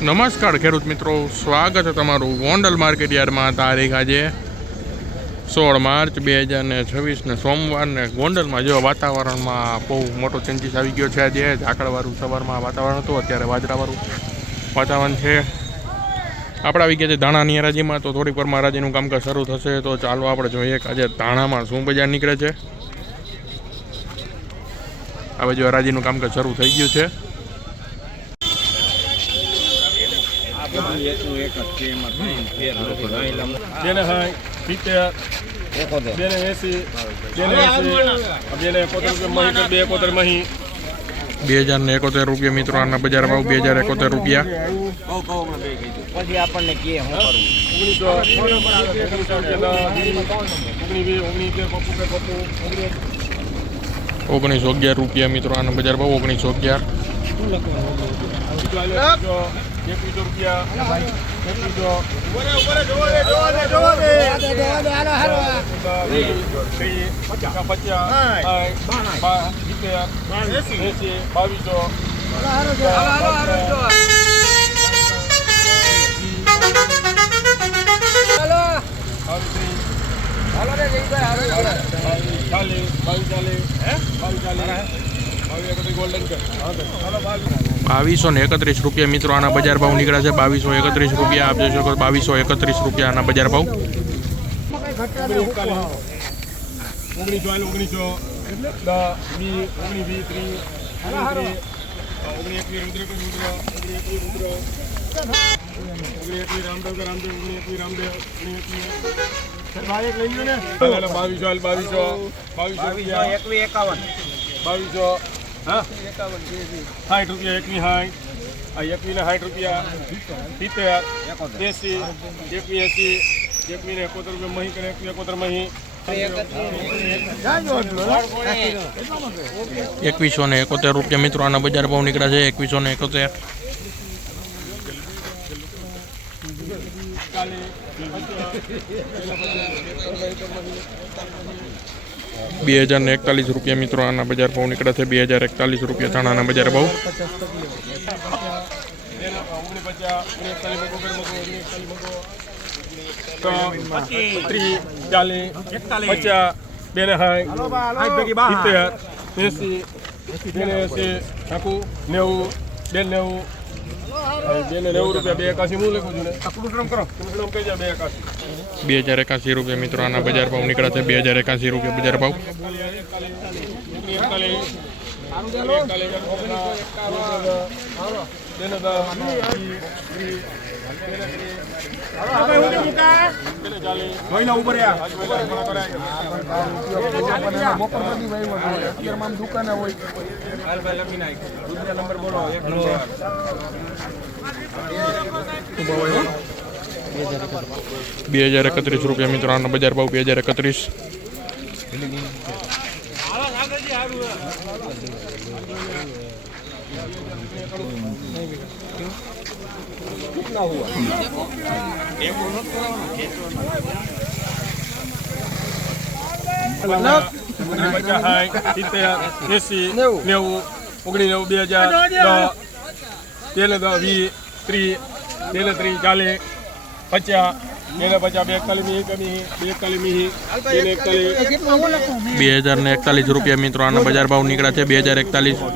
નમસ્કાર ખેડૂત મિત્રો, સ્વાગત છે તમારું ગોંડલ માર્કેટ યાર્ડમાં. તારીખ આજે 16 માર્ચ 2026 સોમવારને ગોંડલમાં જેવા વાતાવરણમાં બહુ મોટો ચેન્જીસ આવી ગયો છે. આજે ઝાકળવાળું સવારમાં વાતાવરણ હતું, અત્યારે વાદળાવાળું વાતાવરણ છે. આપણે આવી ગયા છે ધાણાની હરાજીમાં, તો થોડીક વારમાં હરાજીનું કામકાજ શરૂ થશે. તો ચાલો આપણે જોઈએ કે આજે ધાણામાં શું બજાર નીકળે છે. આ બાજુ હરાજીનું કામકાજ શરૂ થઈ ગયું છે. જેને 2071 રૂપિયા મિત્રો આના બજાર ભાવ. 2071 રૂપિયા. પછી આપણને કે હું કરું 1911 રૂપિયા મિત્રો આનો બજાર ભાવ. 1911. 21 રૂપિયા. ₹2231 રૂપિયા મિત્રો આના બજાર ભાવ નીકળ્યા છે. 2231 રૂપિયા આપ જોઈ શકો. 2231 રૂપિયા આના બજાર ભાવ. 2171 રૂપિયા મિત્રો આના બજાર ભાવ નીકળ્યા છે. 2171. 2041 રૂપિયા મિત્રો આના બજાર ભાવ નીકળ્યા છે. 2041 રૂપિયા ધાણાના બજાર ભાવ. 2081 રૂપિયા મિત્રો આના બજાર ભાવ નીકળ્યા છે. 2081 રૂપિયા બજાર ભાવ. 2031 રૂપિયા મિત્રો આના બજાર ભાવ. 2031. 2041 રૂપિયા મિત્રો આના બજાર ભાવ નીકળ્યા છે. 2041.